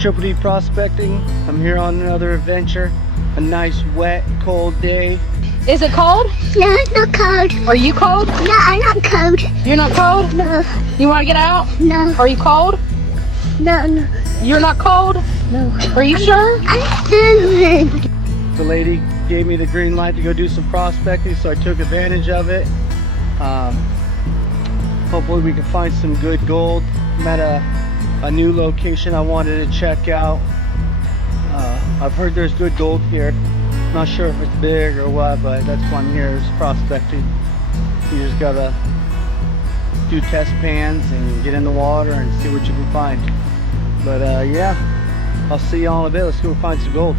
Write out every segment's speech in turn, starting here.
Triple D Prospecting. I'm here on another adventure. A nice, wet, cold day. Is it cold? No, it's not cold. Are you cold? No, I'm not cold. You're not cold? No, You want to get out? no, Are you cold? no. You're not cold? No. Are you sure? I'm swimming. The lady gave me the green light to go do some prospecting, so I took advantage of it. Hopefully we can find some good gold. I'm at a new location I wanted to check out. I've heard there's good gold here. Not sure if it's big or what, but that's why I'm here, is prospecting. You just gotta do test pans and get in the water and see what you can find. But yeah, I'll see y'all in a bit. Let's go find some gold.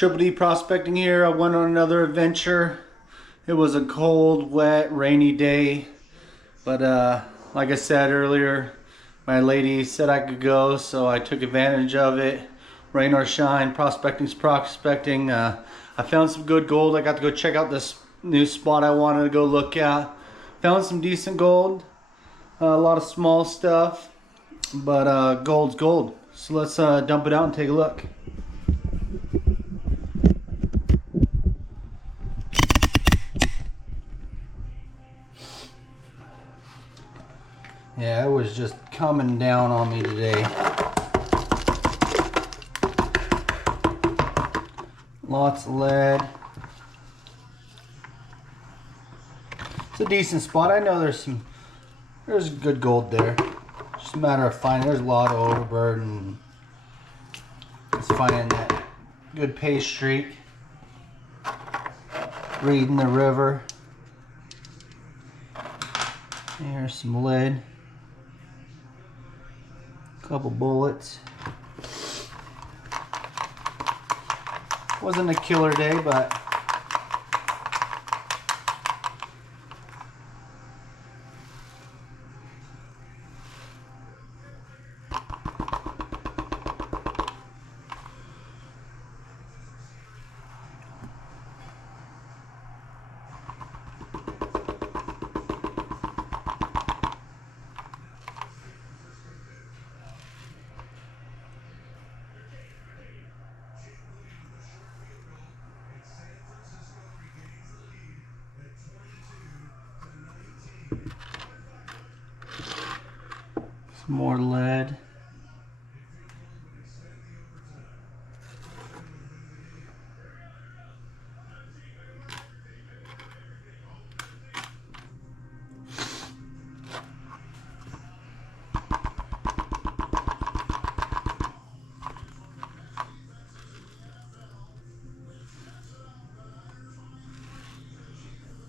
Triple D prospecting here. I went on another adventure. It was a cold, wet, rainy day, but like I said earlier, my lady said I could go, so I took advantage of it. Rain or shine, prospecting's prospecting. I found some good gold. I got to go check out this new spot I wanted to go look at. Found some decent gold, a lot of small stuff, but gold's gold. So let's dump it out and take a look. Yeah, it was just coming down on me today. Lots of lead. It's a decent spot. I know there's good gold there. Just a matter of finding. There's a lot of overburden. And it's finding that good pay streak. Reading the river. Here's some lead. Couple bullets. Wasn't a killer day, but some more lead.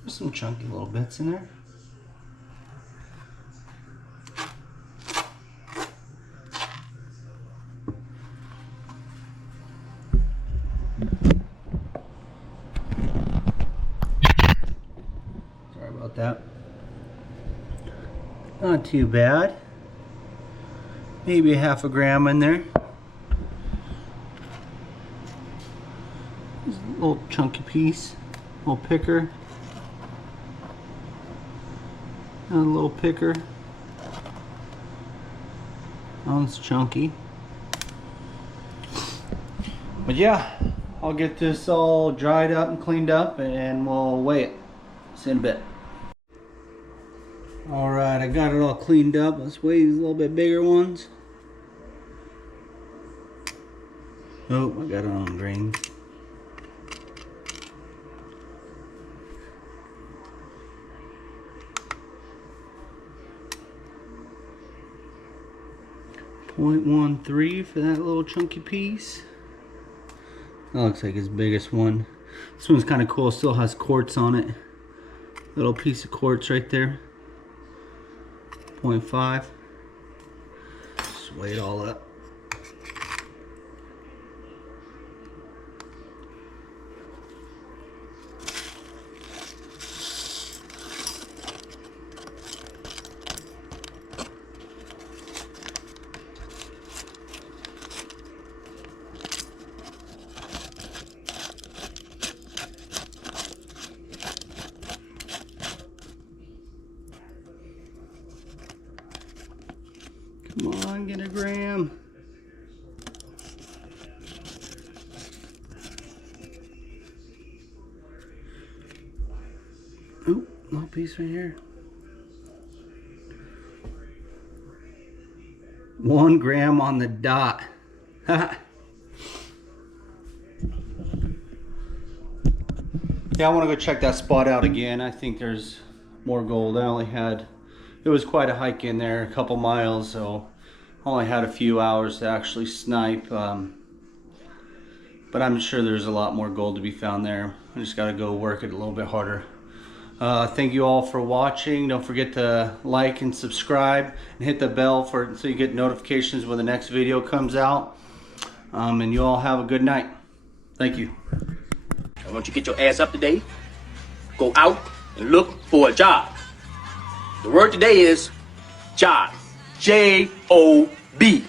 There's some chunky little bits in there. Sorry about that. Not too bad. Maybe a half a gram in there. Just a little chunky piece. Little picker. Another little picker. Oh, it's chunky. But yeah, I'll get this all dried up and cleaned up and we'll weigh it. See you in a bit. Alright, I got it all cleaned up. Let's weigh these little bit bigger ones. Oh, I got it on grains. .13 for that little chunky piece. That looks like his biggest one. This one's kind of cool. Still has quartz on it. Little piece of quartz right there. 0.5. Just weigh it all up. Come on, get a gram. Oh, little piece right here. 1 gram on the dot. Yeah, I want to go check that spot out again. I think there's more gold. I only had, it was quite a hike in there, a couple miles, so I only had a few hours to actually snipe. But I'm sure there's a lot more gold to be found there. I just got to go work it a little bit harder. Thank you all for watching. Don't forget to like and subscribe and hit the bell so you get notifications when the next video comes out. And you all have a good night. Thank you. I want you to get your ass up today. Go out and look for a job. The word today is job. J-O-B.